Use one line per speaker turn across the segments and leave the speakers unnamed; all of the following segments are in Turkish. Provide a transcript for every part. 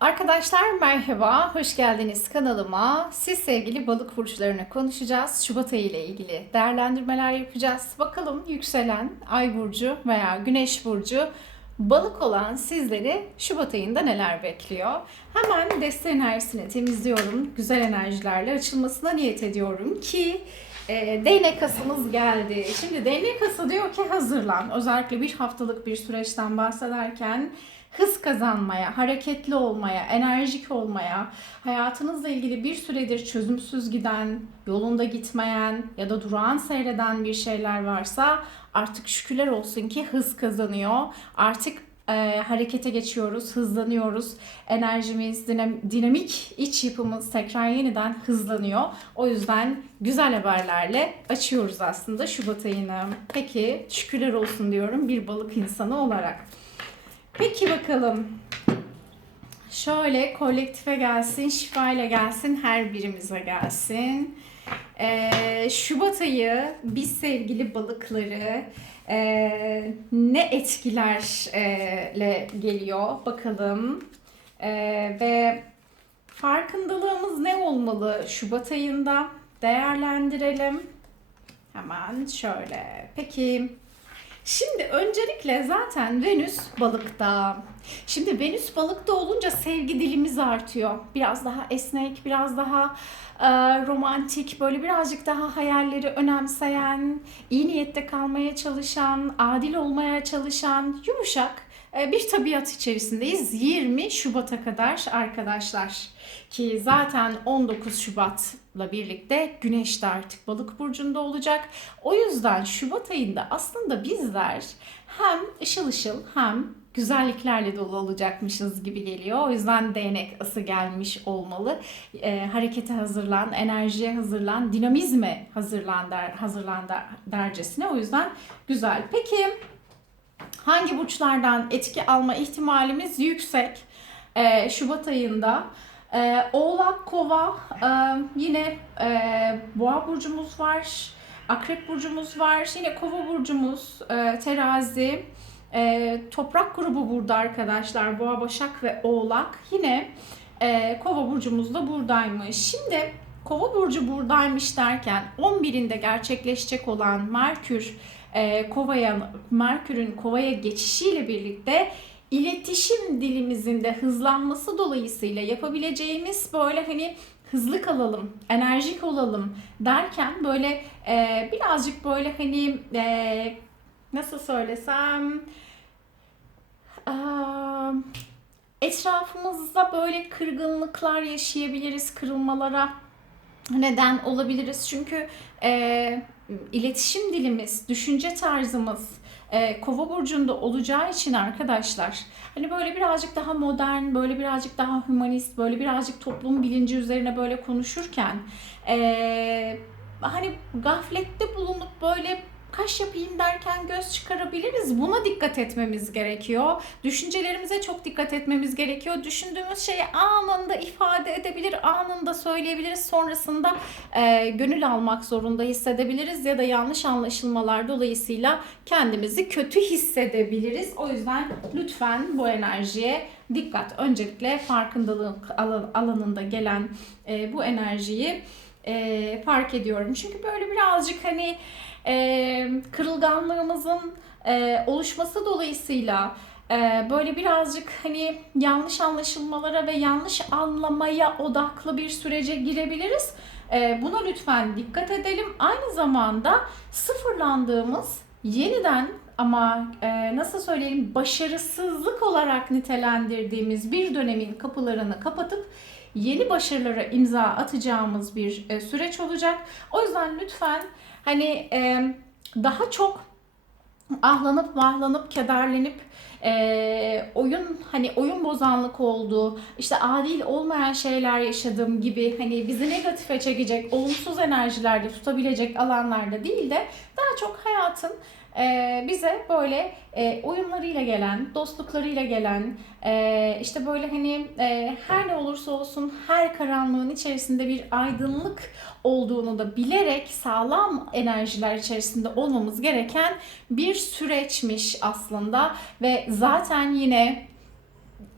Arkadaşlar merhaba, hoş geldiniz kanalıma. Siz sevgili balık burçlarını konuşacağız. Şubat ayı ile ilgili değerlendirmeler yapacağız. Bakalım yükselen ay burcu veya güneş burcu balık olan sizleri Şubat ayında neler bekliyor? Hemen deste enerjisini temizliyorum. Güzel enerjilerle açılmasına niyet ediyorum ki e, değnek kasımız geldi. Şimdi değnek kası diyor ki hazırlan. Özellikle bir haftalık bir süreçten bahsederken hız kazanmaya, hareketli olmaya, enerjik olmaya, hayatınızla ilgili bir süredir çözümsüz giden, yolunda gitmeyen ya da durağan seyreden bir şeyler varsa artık şükürler olsun ki hız kazanıyor. Artık e, harekete geçiyoruz, hızlanıyoruz. Enerjimiz, dinam- dinamik iç yapımız tekrar yeniden hızlanıyor. O yüzden güzel haberlerle açıyoruz aslında Şubat ayını. Peki şükürler olsun diyorum bir balık insanı olarak. Peki bakalım. Şöyle kolektife gelsin, şifayla gelsin, her birimize gelsin. Ee, Şubat ayı biz sevgili balıkları e, ne etkilerle geliyor bakalım. E, ve farkındalığımız ne olmalı Şubat ayında değerlendirelim. Hemen şöyle. Peki Şimdi öncelikle zaten Venüs balıkta. Şimdi Venüs balıkta olunca sevgi dilimiz artıyor. Biraz daha esnek, biraz daha e, romantik, böyle birazcık daha hayalleri önemseyen, iyi niyette kalmaya çalışan, adil olmaya çalışan, yumuşak bir tabiat içerisindeyiz 20 Şubat'a kadar arkadaşlar. Ki zaten 19 Şubat'la birlikte Güneş de artık balık burcunda olacak. O yüzden Şubat ayında aslında bizler hem ışıl ışıl hem güzelliklerle dolu olacakmışız gibi geliyor. O yüzden değnek ası gelmiş olmalı. E, harekete hazırlan, enerjiye hazırlan, dinamizme hazırlan der, hazırlan der, dercesine. O yüzden güzel. Peki hangi burçlardan etki alma ihtimalimiz yüksek? Ee, Şubat ayında. Ee, Oğlak, Kova, e, yine e, Boğa burcumuz var. Akrep burcumuz var. Yine Kova burcumuz, e, Terazi. E, toprak grubu burada arkadaşlar. Boğa, Başak ve Oğlak. Yine e, Kova burcumuz da buradaymış. Şimdi Kova burcu buradaymış derken 11'inde gerçekleşecek olan Merkür e, Kova'ya Merkür'ün Kova'ya geçişiyle birlikte iletişim dilimizin de hızlanması dolayısıyla yapabileceğimiz böyle hani hızlı kalalım, enerjik olalım derken böyle e, birazcık böyle hani e, nasıl söylesem e, etrafımızda böyle kırgınlıklar yaşayabiliriz, kırılmalara neden olabiliriz. Çünkü e, iletişim dilimiz, düşünce tarzımız e, Kova burcunda olacağı için arkadaşlar hani böyle birazcık daha modern, böyle birazcık daha humanist, böyle birazcık toplum bilinci üzerine böyle konuşurken e, hani gaflette bulunup böyle kaş yapayım derken göz çıkarabiliriz. Buna dikkat etmemiz gerekiyor. Düşüncelerimize çok dikkat etmemiz gerekiyor. Düşündüğümüz şeyi anında ifade edebilir, anında söyleyebiliriz. Sonrasında e, gönül almak zorunda hissedebiliriz ya da yanlış anlaşılmalar dolayısıyla kendimizi kötü hissedebiliriz. O yüzden lütfen bu enerjiye dikkat. Öncelikle farkındalık alan- alanında gelen e, bu enerjiyi e, fark ediyorum. Çünkü böyle birazcık hani e, kırılganlığımızın e, oluşması dolayısıyla e, böyle birazcık hani yanlış anlaşılmalara ve yanlış anlamaya odaklı bir sürece girebiliriz. E, buna lütfen dikkat edelim. Aynı zamanda sıfırlandığımız yeniden ama e, nasıl söyleyelim başarısızlık olarak nitelendirdiğimiz bir dönemin kapılarını kapatıp yeni başarılara imza atacağımız bir e, süreç olacak. O yüzden lütfen hani e, daha çok ahlanıp vahlanıp kederlenip e, oyun hani oyun bozanlık oldu işte adil olmayan şeyler yaşadığım gibi hani bizi negatife çekecek olumsuz enerjilerde tutabilecek alanlarda değil de daha çok hayatın e, bize böyle e, oyunlarıyla gelen, dostluklarıyla gelen, e, işte böyle hani e, her ne olursa olsun her karanlığın içerisinde bir aydınlık olduğunu da bilerek sağlam enerjiler içerisinde olmamız gereken bir süreçmiş aslında ve zaten yine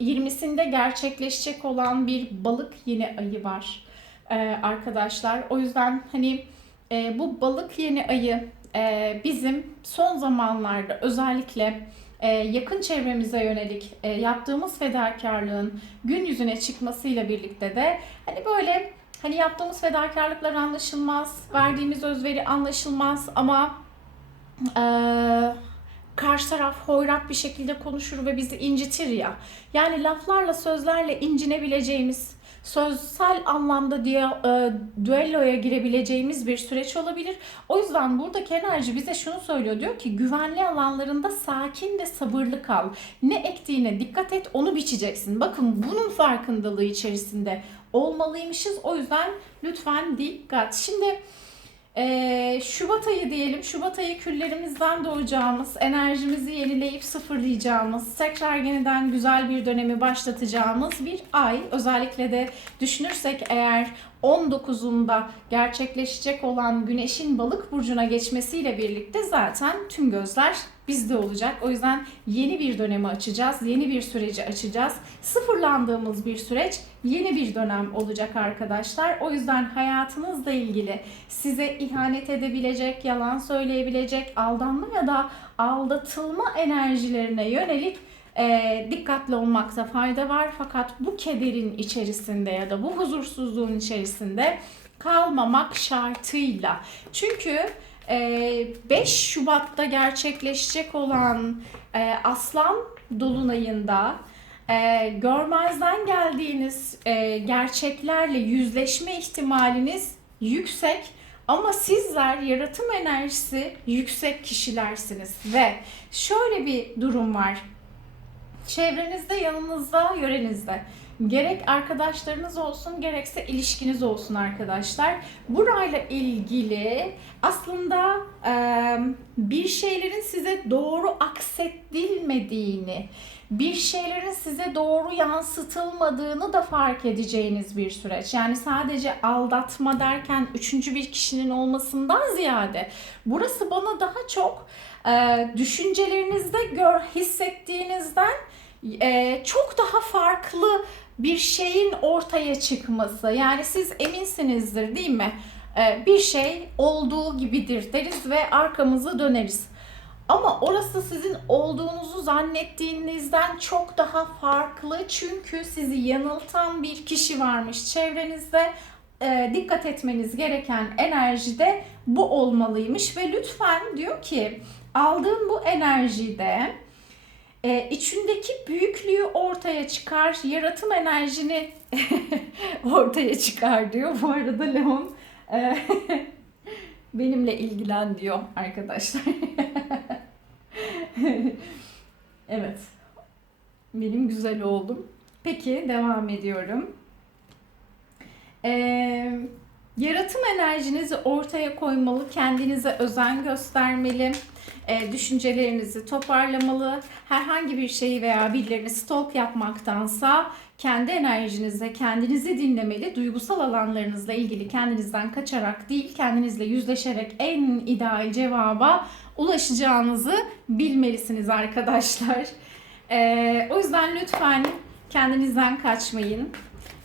20'sinde gerçekleşecek olan bir balık yeni ayı var e, arkadaşlar. O yüzden hani e, bu balık yeni ayı e, bizim son zamanlarda özellikle e, yakın çevremize yönelik e, yaptığımız fedakarlığın gün yüzüne çıkmasıyla birlikte de hani böyle hani yaptığımız fedakarlıklar anlaşılmaz, verdiğimiz özveri anlaşılmaz ama e, karşı taraf hoyrat bir şekilde konuşur ve bizi incitir ya. Yani laflarla sözlerle incinebileceğimiz sözsel anlamda diye e, düelloya girebileceğimiz bir süreç olabilir. O yüzden buradaki enerji bize şunu söylüyor. Diyor ki güvenli alanlarında sakin ve sabırlı kal. Ne ektiğine dikkat et onu biçeceksin. Bakın bunun farkındalığı içerisinde olmalıymışız. O yüzden lütfen dikkat. Şimdi ee, Şubat ayı diyelim. Şubat ayı küllerimizden doğacağımız, enerjimizi yenileyip sıfırlayacağımız, tekrar yeniden güzel bir dönemi başlatacağımız bir ay. Özellikle de düşünürsek eğer 19'unda gerçekleşecek olan Güneş'in Balık burcuna geçmesiyle birlikte zaten tüm gözler bizde olacak. O yüzden yeni bir dönemi açacağız, yeni bir süreci açacağız. Sıfırlandığımız bir süreç, yeni bir dönem olacak arkadaşlar. O yüzden hayatınızla ilgili size ihanet edebilecek, yalan söyleyebilecek, aldanma ya da aldatılma enerjilerine yönelik e, dikkatli olmakta fayda var. Fakat bu kederin içerisinde ya da bu huzursuzluğun içerisinde kalmamak şartıyla. Çünkü 5 Şubat'ta gerçekleşecek olan e, Aslan Dolunay'ında e, görmezden geldiğiniz e, gerçeklerle yüzleşme ihtimaliniz yüksek ama sizler yaratım enerjisi yüksek kişilersiniz ve şöyle bir durum var. Çevrenizde, yanınızda, yörenizde gerek arkadaşlarınız olsun gerekse ilişkiniz olsun arkadaşlar. Burayla ilgili aslında e, bir şeylerin size doğru aksettilmediğini, bir şeylerin size doğru yansıtılmadığını da fark edeceğiniz bir süreç. Yani sadece aldatma derken üçüncü bir kişinin olmasından ziyade burası bana daha çok e, düşüncelerinizde gör hissettiğinizden e, çok daha farklı bir şeyin ortaya çıkması. Yani siz eminsinizdir değil mi? E, bir şey olduğu gibidir deriz ve arkamızı döneriz. Ama orası sizin olduğunuzu zannettiğinizden çok daha farklı. Çünkü sizi yanıltan bir kişi varmış çevrenizde. E, dikkat etmeniz gereken enerjide bu olmalıymış ve lütfen diyor ki aldığın bu enerjide e, içindeki büyüklüğü ortaya çıkar, yaratım enerjini ortaya çıkar diyor. Bu arada Leon e, benimle ilgilen diyor arkadaşlar. evet. Benim güzel oldum. Peki devam ediyorum. Ee, yaratım enerjinizi ortaya koymalı, kendinize özen göstermeli e, düşüncelerinizi toparlamalı. Herhangi bir şeyi veya birilerini stalk yapmaktansa kendi enerjinizle kendinizi dinlemeli. Duygusal alanlarınızla ilgili kendinizden kaçarak değil, kendinizle yüzleşerek en ideal cevaba ulaşacağınızı bilmelisiniz arkadaşlar. E, o yüzden lütfen kendinizden kaçmayın.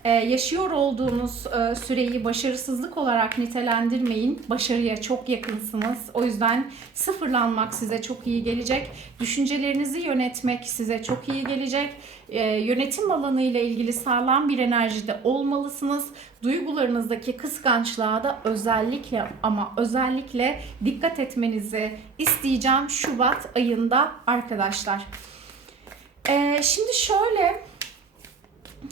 Ee, yaşıyor olduğunuz e, süreyi başarısızlık olarak nitelendirmeyin. Başarıya çok yakınsınız. O yüzden sıfırlanmak size çok iyi gelecek. Düşüncelerinizi yönetmek size çok iyi gelecek. Ee, yönetim alanı ile ilgili sağlam bir enerjide olmalısınız. Duygularınızdaki kıskançlığa da özellikle ama özellikle dikkat etmenizi isteyeceğim Şubat ayında arkadaşlar. Ee, şimdi şöyle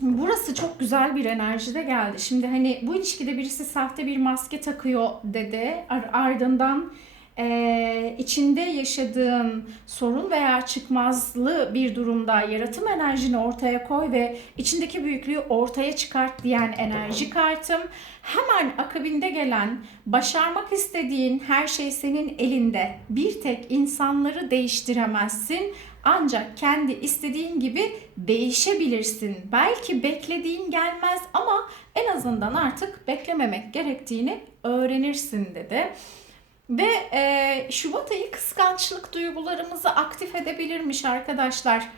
Burası çok güzel bir enerjide geldi. Şimdi hani bu ilişkide birisi sahte bir maske takıyor dedi. Ardından e, içinde yaşadığın sorun veya çıkmazlı bir durumda yaratım enerjini ortaya koy ve içindeki büyüklüğü ortaya çıkart diyen enerji kartım. Hemen akabinde gelen başarmak istediğin her şey senin elinde. Bir tek insanları değiştiremezsin ancak kendi istediğin gibi değişebilirsin. Belki beklediğin gelmez ama en azından artık beklememek gerektiğini öğrenirsin dedi. Ve e, Şubat ayı kıskançlık duygularımızı aktif edebilirmiş arkadaşlar.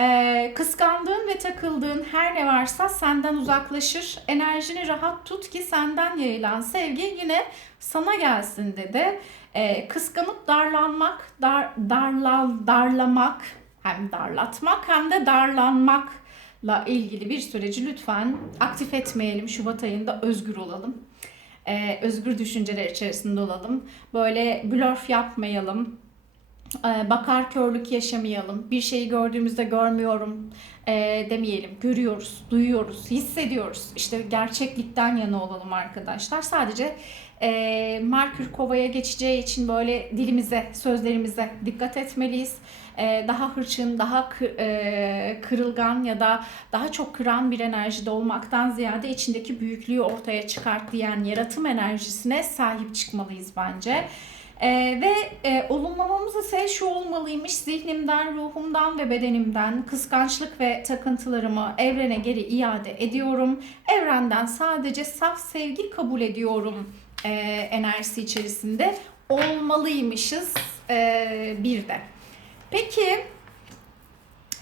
E, kıskandığın ve takıldığın her ne varsa senden uzaklaşır. Enerjini rahat tut ki senden yayılan sevgi yine sana gelsin dedi. Ee, kıskanıp darlanmak, dar, darlal, darlamak, hem darlatmak hem de darlanmakla ilgili bir süreci lütfen aktif etmeyelim. Şubat ayında özgür olalım. Ee, özgür düşünceler içerisinde olalım. Böyle blöf yapmayalım. Ee, bakar körlük yaşamayalım. Bir şeyi gördüğümüzde görmüyorum e, demeyelim. Görüyoruz, duyuyoruz, hissediyoruz. İşte gerçeklikten yana olalım arkadaşlar. Sadece e, Merkür Kova'ya geçeceği için böyle dilimize, sözlerimize dikkat etmeliyiz. Daha hırçın, daha kı- kırılgan ya da daha çok kıran bir enerjide olmaktan ziyade içindeki büyüklüğü ortaya çıkart diyen yaratım enerjisine sahip çıkmalıyız bence. Ee, ve e, olumlamamız ise şu olmalıymış zihnimden, ruhumdan ve bedenimden kıskançlık ve takıntılarımı evrene geri iade ediyorum. Evrenden sadece saf sevgi kabul ediyorum e, enerjisi içerisinde olmalıymışız e, bir de. Peki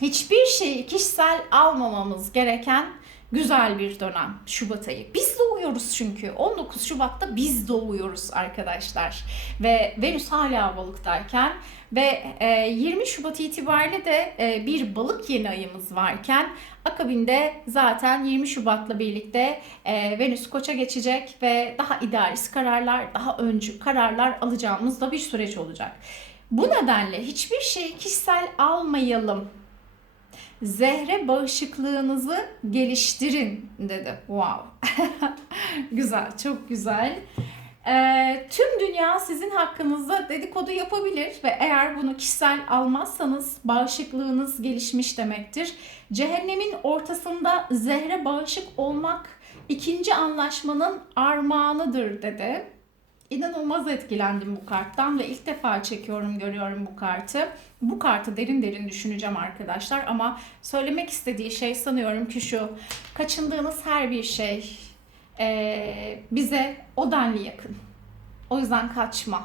hiçbir şeyi kişisel almamamız gereken güzel bir dönem Şubat ayı. Biz doğuyoruz çünkü. 19 Şubat'ta biz doğuyoruz arkadaşlar. Ve Venüs hala balıktayken ve e, 20 Şubat itibariyle de e, bir balık yeni ayımız varken akabinde zaten 20 Şubat'la birlikte e, Venüs koça geçecek ve daha idealist kararlar, daha öncü kararlar alacağımız da bir süreç olacak. Bu nedenle hiçbir şeyi kişisel almayalım Zehre bağışıklığınızı geliştirin dedi. Wow. güzel, çok güzel. Ee, tüm dünya sizin hakkınızda dedikodu yapabilir ve eğer bunu kişisel almazsanız bağışıklığınız gelişmiş demektir. Cehennemin ortasında zehre bağışık olmak ikinci anlaşmanın armağanıdır dedi. İnanılmaz etkilendim bu karttan ve ilk defa çekiyorum, görüyorum bu kartı. Bu kartı derin derin düşüneceğim arkadaşlar ama söylemek istediği şey sanıyorum ki şu. Kaçındığınız her bir şey eee, bize o denli yakın. O yüzden kaçma.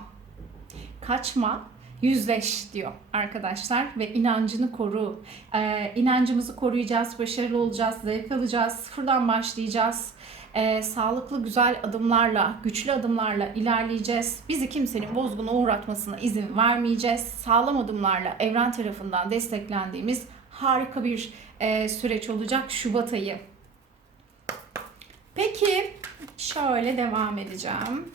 Kaçma, yüzleş diyor arkadaşlar ve inancını koru. Ee, inancımızı koruyacağız, başarılı olacağız, zevk alacağız, sıfırdan başlayacağız. Ee, sağlıklı güzel adımlarla, güçlü adımlarla ilerleyeceğiz. Bizi kimsenin bozguna uğratmasına izin vermeyeceğiz. Sağlam adımlarla evren tarafından desteklendiğimiz harika bir e, süreç olacak Şubat ayı. Peki şöyle devam edeceğim.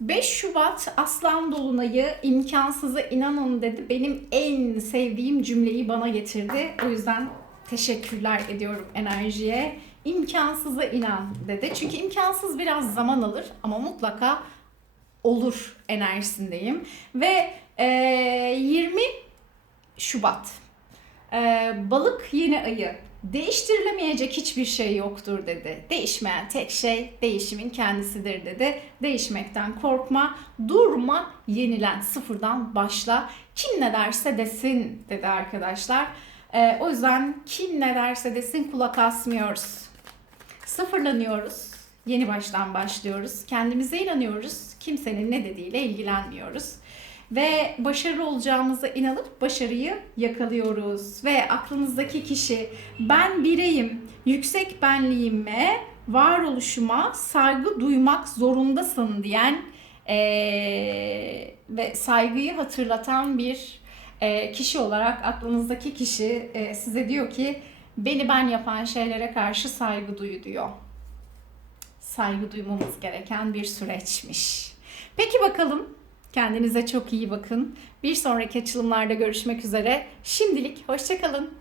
5 Şubat Aslan Dolunay'ı imkansıza inanın dedi. Benim en sevdiğim cümleyi bana getirdi. O yüzden teşekkürler ediyorum enerjiye. İmkansıza inan dedi. Çünkü imkansız biraz zaman alır ama mutlaka olur enerjisindeyim. Ve e, 20 Şubat e, balık yeni ayı değiştirilemeyecek hiçbir şey yoktur dedi. Değişmeyen tek şey değişimin kendisidir dedi. Değişmekten korkma, durma, yenilen, sıfırdan başla. Kim ne derse desin dedi arkadaşlar. Ee, o yüzden kim ne derse desin kulak asmıyoruz. Sıfırlanıyoruz. Yeni baştan başlıyoruz. Kendimize inanıyoruz. Kimsenin ne dediğiyle ilgilenmiyoruz ve başarılı olacağımıza inanıp başarıyı yakalıyoruz. Ve aklınızdaki kişi ben bireyim, yüksek benliğime, varoluşuma saygı duymak zorundasın diyen eee, ve saygıyı hatırlatan bir eee, kişi olarak aklınızdaki kişi eee, size diyor ki beni ben yapan şeylere karşı saygı duyu diyor. Saygı duymamız gereken bir süreçmiş. Peki bakalım Kendinize çok iyi bakın. Bir sonraki açılımlarda görüşmek üzere. Şimdilik hoşçakalın.